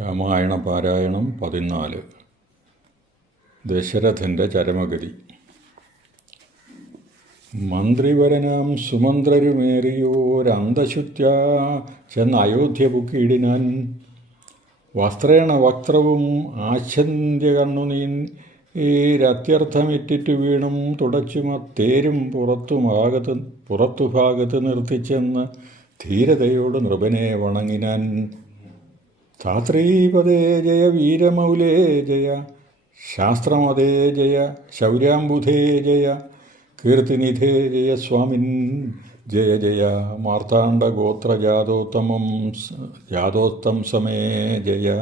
രാമായണ പാരായണം പതിനാല്. ദശരഥന്റെ ചരമഗതി. മന്ത്രിവരനാം സുമന്ത്രരുമേറിയോരന്തശുദ്ധ്യ ചെന്ന് അയോധ്യ ബുക്കിയിടിനാൻ വസ്ത്രേണ വക്ത്രവും ആച്ഛന്ത്യ കണ്ണുനീൻ ഈരത്യർത്ഥമിറ്റിറ്റു വീണും ഭാഗത്ത് പുറത്തു ഭാഗത്ത് നിർത്തിച്ചെന്ന് ധീരതയോട് നൃപനെ വണങ്ങിനാൻ. ധാത്രീപദേ ജയ വീരമൗലേ ജയ ശാസ്ത്രമതേ ജയ ശൗര്യാംബുധേ ജയ കീർത്തിനിധേ ജയ സ്വാമിൻ ജയ ജയ മാർത്താണ്ഡഗോത്രജാതോത്തമം ജാതോത്തം സമേ ജയ.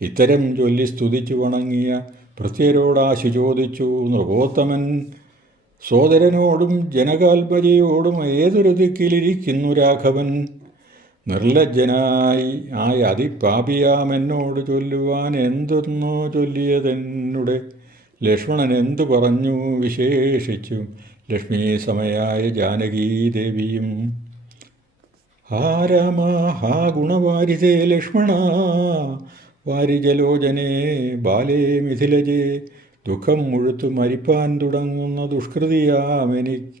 ഇത്തരം ചൊല്ലി സ്തുതിച്ചു വണങ്ങിയ ഭൃത്യരോടാശു ചോദിച്ചു നൃപോത്തമൻ സോദരനോടും ജനകാൽപജയോടും ഏതൊരു ദിക്കിലിരിക്കുന്നു രാഘവൻ? നിർലജ്ജനായി. ആയ അതിപാപിയാമെന്നോട് ചൊല്ലുവാൻ എന്തെന്നോ ചൊല്ലിയതെന്നുടെ ലക്ഷ്മണൻ എന്തു പറഞ്ഞു? വിശേഷിച്ചു ലക്ഷ്മി സമയായ ജാനകീദേവിയും. ഹാ രാമ ഹാ ഗുണവാരിതേ ലക്ഷ്മണ? വാരിജലോചനേ ബാലേ മിഥിലജേ ദുഃഖം മുഴുത്തു മരിപ്പാൻ തുടങ്ങുന്ന ദുഷ്കൃതിയാമെനിക്ക്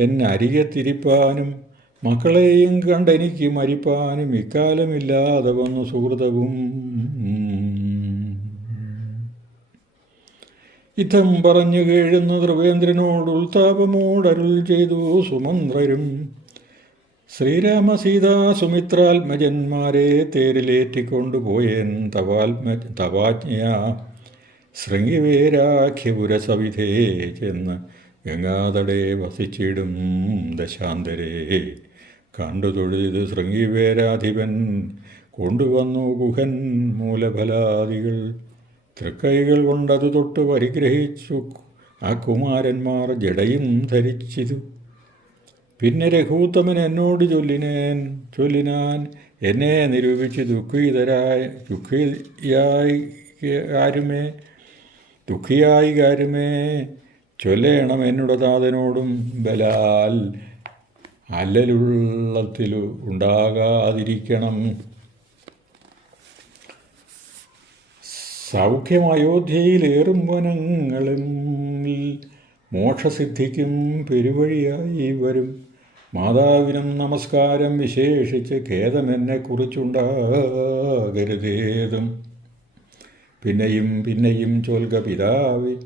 എന്നരികത്തിരിപ്പാനും മക്കളെയും കണ്ടെനിക്ക് മരിപ്പാനും ഇക്കാലമില്ലാതെ വന്നു സുഹൃതവും. ഇത്തം പറഞ്ഞു കേഴുന്ന ധ്രുവേന്ദ്രനോട് ഉൽത്താപമോടരുൾ ചെയ്തു സുമന്ത്രരും. ശ്രീരാമസീതാ സുമിത്രാത്മജന്മാരെ തേരിലേറ്റിക്കൊണ്ടുപോയേൻ തവാത്മ തവാജ്ഞയ ശൃംഗിവേരാഖ്യപുരസവിധേ ചെന്ന് ഗംഗാതടേ വസിച്ചിടും ദശാന്തരേ. കണ്ടു തൊഴുത് ശൃംഗിവേരാധിപൻ കൊണ്ടുവന്നു ഗുഹൻ മൂലഫലാദികൾ. തൃക്കൈകൾ കൊണ്ടത് തൊട്ട് പരിഗ്രഹിച്ചു ആ കുമാരന്മാർ ജടയും ധരിച്ചിതു. പിന്നെ രഘൂത്തമൻ എന്നോട് ചൊല്ലിനേൻ ചൊല്ലിനാൻ എന്നെ നിരൂപിച്ച് ദുഃഖിതരായ ദുഃഖിയായി കാര്യമേ ദുഃഖിയായി കാരുമേ ചൊല്ലേണം എന്നുടെ താതനോടും ബലാൽ അല്ലലുള്ളത്തിലു ഉണ്ടാകാതിരിക്കണം. സൗഖ്യം അയോധ്യയിലേറും വനങ്ങളും മോക്ഷസിദ്ധിക്കും പെരുവഴിയായി വരും. മാതാവിനും നമസ്കാരം വിശേഷിച്ച് ഖേദമെന്നെ കുറിച്ചുണ്ടാകരുതേതും പിന്നെയും പിന്നെയും ചൊൽക പിതാവേ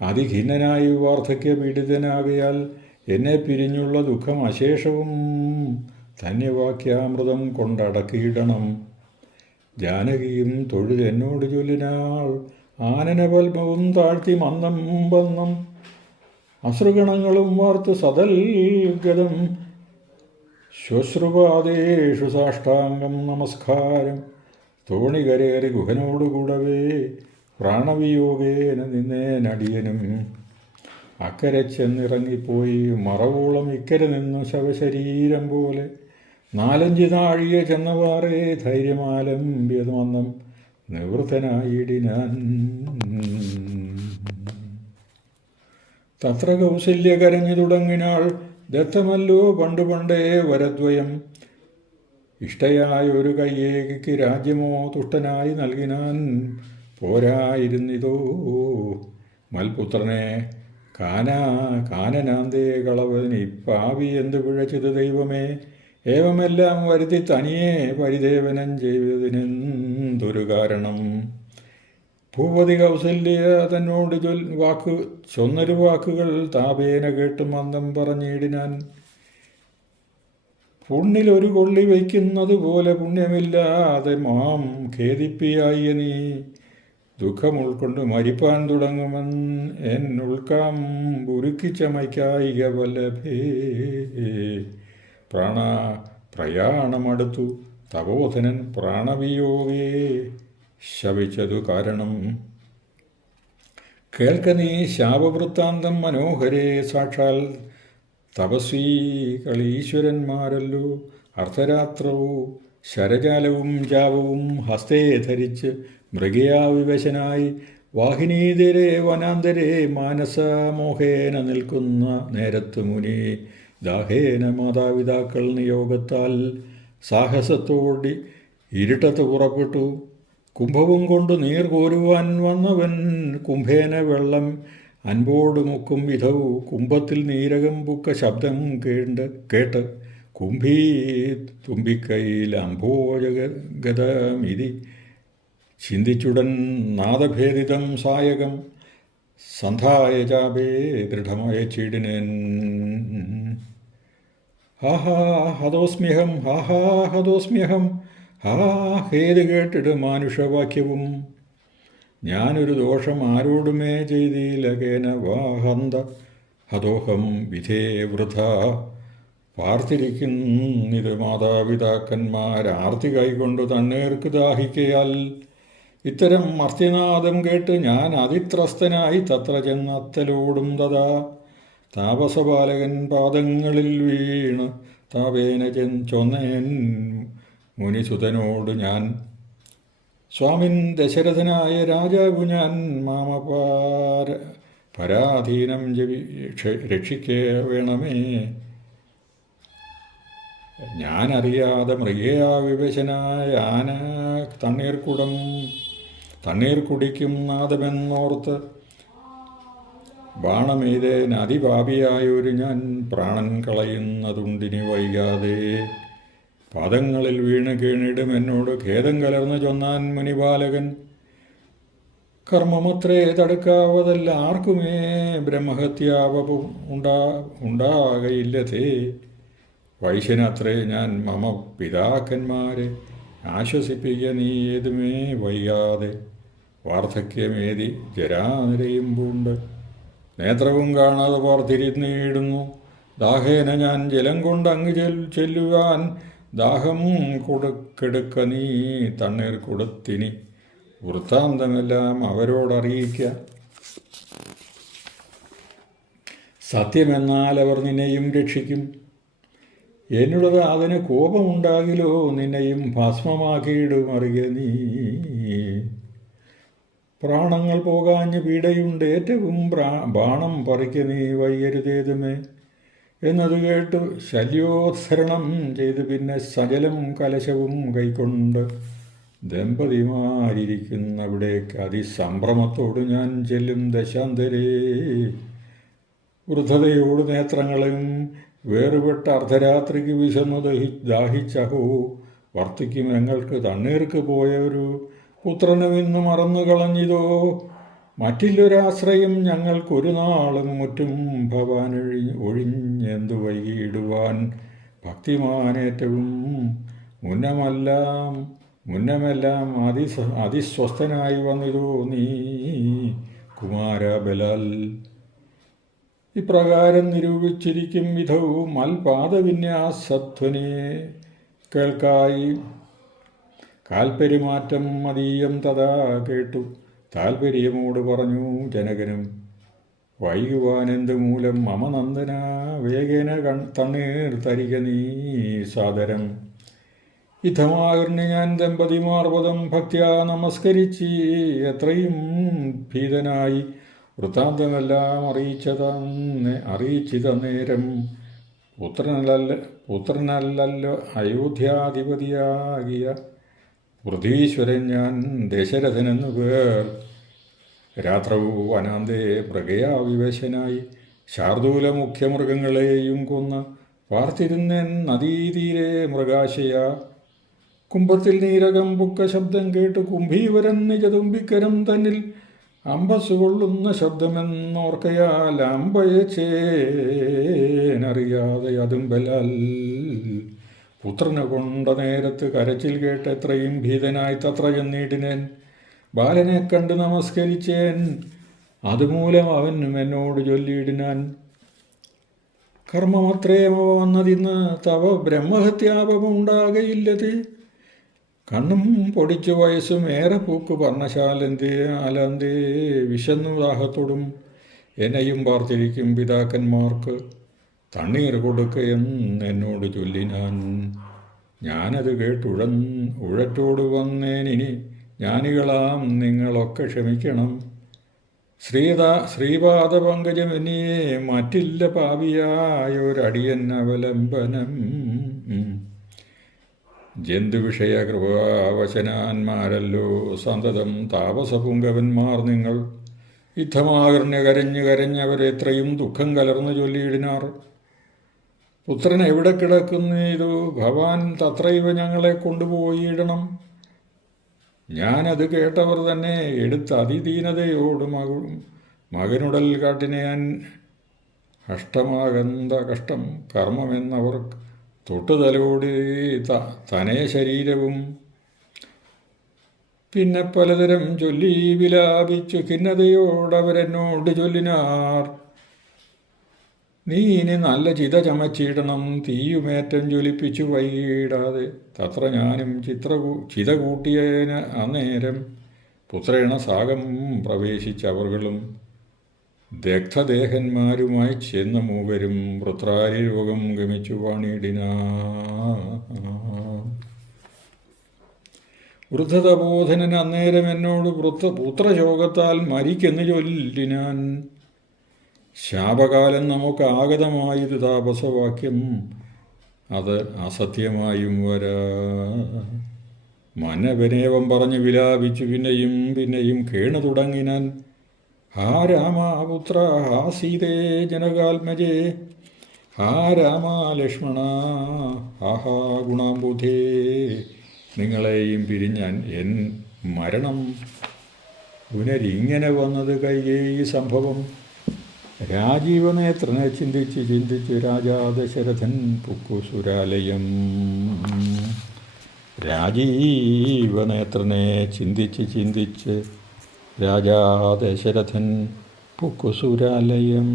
അതിഖിന്നനായി വാർദ്ധക്യപീഡിതനാകയാൽ എന്നെ പിരിഞ്ഞുള്ള ദുഃഖം അശേഷവും ധന്യവാക്യാമൃതം കൊണ്ടടക്കിയിടണം. ജാനകിയും തൊഴുതെന്നോട് ചൊല്ലിനാൾ ആനനപൽമവും താഴ്ത്തി മന്ദം വന്നം. അശ്രുഗണങ്ങളും വാർത്ത് സദൽഗതം ശ്വശ്രുപാദേഷു സാഷ്ടാംഗം നമസ്കാരം. തോണികരേറി ഗുഹനോടുകൂടവേ പ്രാണവിയോഗേന നിന്നേനടിയനും. അക്കരെ ചെന്നിറങ്ങിപ്പോയി മറവോളം ഇക്കരെ നിന്നു ശവശരീരം പോലെ. നാലഞ്ച് നാഴിക ചെന്നവാറേ ധൈര്യമാലംബ്യതമന്നം നിവൃത്തനായിടിനാൻ. തത്ര കൗസല്യ കരഞ്ഞു തുടങ്ങിനാൾ ദത്തമല്ലോ പണ്ടു പണ്ടേ വരദ്വയം. ഇഷ്ടയായ ഒരു കയ്യേക്ക് രാജ്യമോ തുഷ്ടനായി നൽകിനാൻ പോരായിരുന്നിതോ മൽപുത്രനെ. കാനാ കാനനാന്തേ കളവന് ഇപ്പാവി എന്ത് പിഴച്ചത് ദൈവമേ? ഏവമെല്ലാം വരുത്തി തനിയെ പരിദേവനം ചെയ്തതിനെന്തൊരു കാരണം? ഭൂപതി കൗസല്യ തന്നോട് ചൊൽ വാക്ക് ചൊന്നൊരു വാക്കുകൾ താപേന കേട്ട് മന്ദം പറഞ്ഞിടിനാൻ. പുണ്ണിലൊരു കൊള്ളി വയ്ക്കുന്നത് പോലെ പുണ്യമില്ലാതെ മാം ഖേദിപ്പിയായി നീ. ദുഃഖം ഉൾക്കൊണ്ട് മരിപ്പാൻ തുടങ്ങുമെന്ന് എൻ ഉൾക്കാം ഉരുക്കിച്ചമയ്ക്കായിക വല്ലഭേ. പ്രാണ പ്രയാണമടുത്തു തപോധനൻ പ്രാണവിയോഗേ. ശവിച്ചതു കാരണം. കേൾക്ക നീ ശാപവൃത്താന്തം മനോഹരേ സാക്ഷാൽ തപസ്വീകളീശ്വരന്മാരല്ലോ അർദ്ധരാത്രവും ശരജാലവും ജാവവും ഹസ്തേ ധരിച്ച് മൃഗയാവിവശനായി വാഹിനീതരെ വനാന്തരെ മാനസമോഹേന നിൽക്കുന്ന നേരത്ത് മുനി ദാഹേന മാതാപിതാക്കൾ നിയോഗത്താൽ സാഹസത്തോടി ഇരുട്ടത്ത് പുറപ്പെട്ടു. കുംഭവും കൊണ്ട് നീർ കോരുവാൻ വന്നവൻ കുംഭേന വെള്ളം അൻപോട് മുക്കും വിധവു. കുംഭത്തിൽ നീരകം പുക്ക ശബ്ദം കേണ്ട് കേട്ട് കുംഭീ തുമ്പിക്കൈയിൽ അംഭോജഗതമിതി ചിന്തിച്ചുടൻ നാദഭേദിതം സായകം. സന്ധായ ചാപേ ദൃഢമായ ചീടിനൻ ഹാഹാ ഹതോസ്മ്യഹം ഹാഹാ ഹതോസ്മ്യഹം. ഹാ ഹേത് കേട്ടിട് മാനുഷവാക്യവും. ഞാനൊരു ദോഷം ആരോടുമേ ചെയ്തിലകേന വാഹന്ത ഹതോഹം വിധേ വൃഥ. പാർത്തിരിക്കുന്നിത് മാതാപിതാക്കന്മാരാർത്തി കൈകൊണ്ട് തണ്ണീർക്ക് ദാഹിക്കയാൽ ഇത്തരം മർത്യനാദം കേട്ട് ഞാൻ അതിത്രസ്തനായി തത്ര ചെന്നത്തലോടും തഥാ. താപസപാലകൻ പാദങ്ങളിൽ വീണ് താപേന ചെൻ ചൊന്നേൻ മുനിസുതനോട് ഞാൻ. സ്വാമിൻ ദശരഥനായ രാജാവു ഞാൻ മാമപാര പരാധീനം ജപി ക്ഷ- രക്ഷിക്കേ വേണമേ. ഞാനറിയാതെ മൃഗയാ വിവശനായ ആന തണ്ണീർക്കുടം തണ്ണീർ കുടിക്കും നാദമെന്നോർത്ത് ബാണമെയ്തേൻ അതിപാപിയായൊരു ഞാൻ പ്രാണൻ കളയുന്നതുണ്ടിനി വൈകാതെ പാദങ്ങളിൽ വീണ് കീണിടും എന്നോട് ഖേദം കലർന്നു ചൊന്നാൻ മുനിപാലകൻ. കർമ്മമത്രേ തടുക്കാവതല്ല ആർക്കുമേ ബ്രഹ്മഹത്യാപവും ഉണ്ടാ ഉണ്ടാകയില്ലതേ. വൈശ്യനത്രേ ഞാൻ മമ പിതാക്കന്മാരെ ആശ്വസിപ്പിക്കുക നീ ഏതുമേ വൈകാതെ വാർദ്ധക്യമേതി ജരാനിരയും പൂണ്ട്. നേത്രവും കാണാതെ പാർത്തിരുന്നിടുന്നു ദാഹേന ഞാൻ ജലം കൊണ്ട് അങ്ങ് ചെല്ലുവാൻ ദാഹം കൊടുക്കെടുക്ക നീ തണ്ണീർ കൊടുത്തിനി. വൃത്താന്തമെല്ലാം അവരോടറിയിക്ക. സത്യമെന്നാൽ അവർ നിന്നെയും രക്ഷിക്കും. എന്നുള്ളത് അതിന് കോപമുണ്ടാകിലോ നിന്നെയും ഭസ്മമാക്കിയിടും അറിയ നീ. പ്രാണങ്ങൾ പോകാഞ്ഞ് പീഡയുണ്ട്. ഏറ്റവും ബാണം പറിക്ക നീ വൈകരുതേതുമേ എന്നത് കേട്ടു ശല്യോത്സരണം ചെയ്ത് പിന്നെ സകലം കലശവും കൈക്കൊണ്ട് ദമ്പതിമാരിയ്ക്കുന്നവിടേക്ക് അതിസംഭ്രമത്തോട് ഞാൻ ചെല്ലും ദശാന്തരേ. വൃദ്ധതയോട് നേത്രങ്ങളും വേറുപെട്ട അർദ്ധരാത്രിക്ക് വിശന്നു ദഹി ദാഹിച്ചഹോ. വർത്തിക്കും ഞങ്ങൾക്ക് തണ്ണീർക്ക് പോയൊരു പുത്രനും ഇന്ന് മറന്നു കളഞ്ഞിതോ? മറ്റില്ലൊരാശ്രയം ഞങ്ങൾക്കൊരു നാളും മുറ്റും ഭവാൻ ഒഴി ഒഴിഞ്ഞെന്തു വൈകിയിടുവാൻ ഭക്തിമാനേറ്റവും മുന്നമെല്ലാം മുന്നമെല്ലാം അതി അതിസ്വസ്ഥനായി വന്നിതോ നീ കുമാരബലാൽ ഇപ്രകാരം നിരൂപിച്ചിരിക്കും വിധവും മൽപാദവിന്യാസധ്വനെ കേൾക്കായി കാൽപെരുമാറ്റം മതീയം തഥാ കേട്ടു. താൽപര്യമോട് പറഞ്ഞു ജനകനും വൈകുവാൻ എന്ത് മൂലം മമ വേഗേന കൺ തണ്ണീർ തരിക നീ സാദരം. ഇഥമാകർണി ഞാൻ ദമ്പതിമാർപദം ഭക്ത്യാ നമസ്കരിച്ച് എത്രയും ഭീതനായി. വൃത്താന്തമെല്ലാം അറിയിച്ചതന്നെ അറിയിച്ചിത നേരം പുത്രനല്ല പുത്രനല്ലല്ലോ അയോധ്യാധിപതിയാകിയ പൃഥ്വീശ്വരൻ ഞാൻ ദശരഥനെന്നു പേർ രാത്രവു വനാന്തേ മൃഗയാവിവശനായി ശാർദൂല മുഖ്യമൃഗങ്ങളെയും കൊന്ന് പാർത്തിരുന്നൻ നദീതീരെ മൃഗാശയ. കുംഭത്തിൽ നീരകം പുക്ക ശബ്ദം കേട്ട് കുംഭീവരൻ നിജതുമ്പിക്കരം തന്നിൽ അമ്പസ് കൊള്ളുന്ന ശബ്ദമെന്നോർക്കയാൽ അമ്പയച്ചേനറിയാതെ അതും ബലാൽ പുത്രനെ കൊണ്ട നേരത്ത് കരച്ചിൽ കേട്ട് എത്രയും ഭീതനായി തത്ര ചെന്നീടിനേൻ ബാലനെ കണ്ട് നമസ്കരിച്ചേൻ. അതുമൂലം അവനും എന്നോട് ചൊല്ലിയിടിനാൻ. കർമ്മമത്രേമ വന്നതിന്ന് തവ ബ്രഹ്മഹത്യാപമുണ്ടാകയില്ലത്. കണ്ണും പൊടിച്ചു വയസ്സും ഏറെ പൂക്ക് പർണശാലന്തേ അലന്തേ വിശന്നു ദാഹത്തോടും. എന്നെയും പാർത്തിരിക്കും പിതാക്കന്മാർക്ക്. തണ്ണീർ കൊടുക്കയെന്ന് എന്നോട് ചൊല്ലിനാൻ. ഞാനത് കേട്ടുഴൻ ഉഴറ്റോട് വന്നേനിനി ജ്ഞാനികളാം നിങ്ങളൊക്കെ ക്ഷമിക്കണം. ശ്രീത ശ്രീപാദ പങ്കജമെന്നിയെ മറ്റില്ല പാപിയായൊരടിയൻ അവലംബനം. ജന്തുവിഷയ കൃപാവശനാന്മാരല്ലോ സന്തതം താപസപുങ്കവന്മാർ നിങ്ങൾ. യുദ്ധമാകർണ്യ കരഞ്ഞു കരഞ്ഞവരെത്രയും ദുഃഖം കലർന്നു ചൊല്ലിയിടിനാർ. പുത്രൻ എവിടെ കിടക്കുന്നു ഇതു? ഭവാൻ തത്രൈവ ഞങ്ങളെ കൊണ്ടുപോയിടണം. ഞാനത് കേട്ടവർ തന്നെ എടുത്ത അതിദീനതയോട് മകൾ മകനുടൽ ഞാൻ അഷ്ടമാകന്ത കഷ്ടം കർമ്മമെന്നവർ തൊട്ടുതലോടി ത തനേ ശരീരവും. പിന്നെ പലതരം ചൊല്ലി വിലാപിച്ചു ഖിന്നതയോടവരെന്നോട് ചൊല്ലിനാർ. നീ ഇനി നല്ല ചിത ചമച്ചിടണം തീയുമേറ്റം ജ്വലിപ്പിച്ചു വൈകിടാതെ. തത്ര ഞാനും ചിത്ര ചിത കൂട്ടിയേന അന്നേരം. പുത്രേണ സാഗം പ്രവേശിച്ചവർകളും ദഗ്ധദേഹന്മാരുമായി ചെന്ന മൂവരും വൃത്രാരി രോഗം ഗമിച്ചു വാണിടിനാ. വൃദ്ധതബോധനൻ അന്നേരം എന്നോട് വൃത്ത പുത്രശോകത്താൽ മരിക്കെന്ന് ചൊല്ലിനാൻ. ശാപകാലം നമുക്ക് ആഗതമായത് താപസവാക്യം. അത് അസത്യമായും വരാ. മനവനേവം പറഞ്ഞ് വിലാപിച്ചു പിന്നെയും പിന്നെയും കേണു തുടങ്ങിനാൻ. ഹാ രാമപുത്ര ഹാ സീതേ ജനകാത്മജേ. ഹാ രാമ ലക്ഷ്മണ ആഹാ ഗുണാംബുധേ. നിങ്ങളെയും പിരിഞ്ഞാൻ എൻ മരണം. പുനരിങ്ങനെ വന്നത് കൈകേ ഈ സംഭവം. രാജീവനേത്രനെ ചിന്തിച്ച് ചിന്തിച്ച് രാജാ ദശരഥൻ പുക്കുസുരാലയം രാജീവനേത്രനെ ചിന്തിച്ച് ചിന്തിച്ച് രാജാ ദശരഥൻ പുക്കുസുരാലയം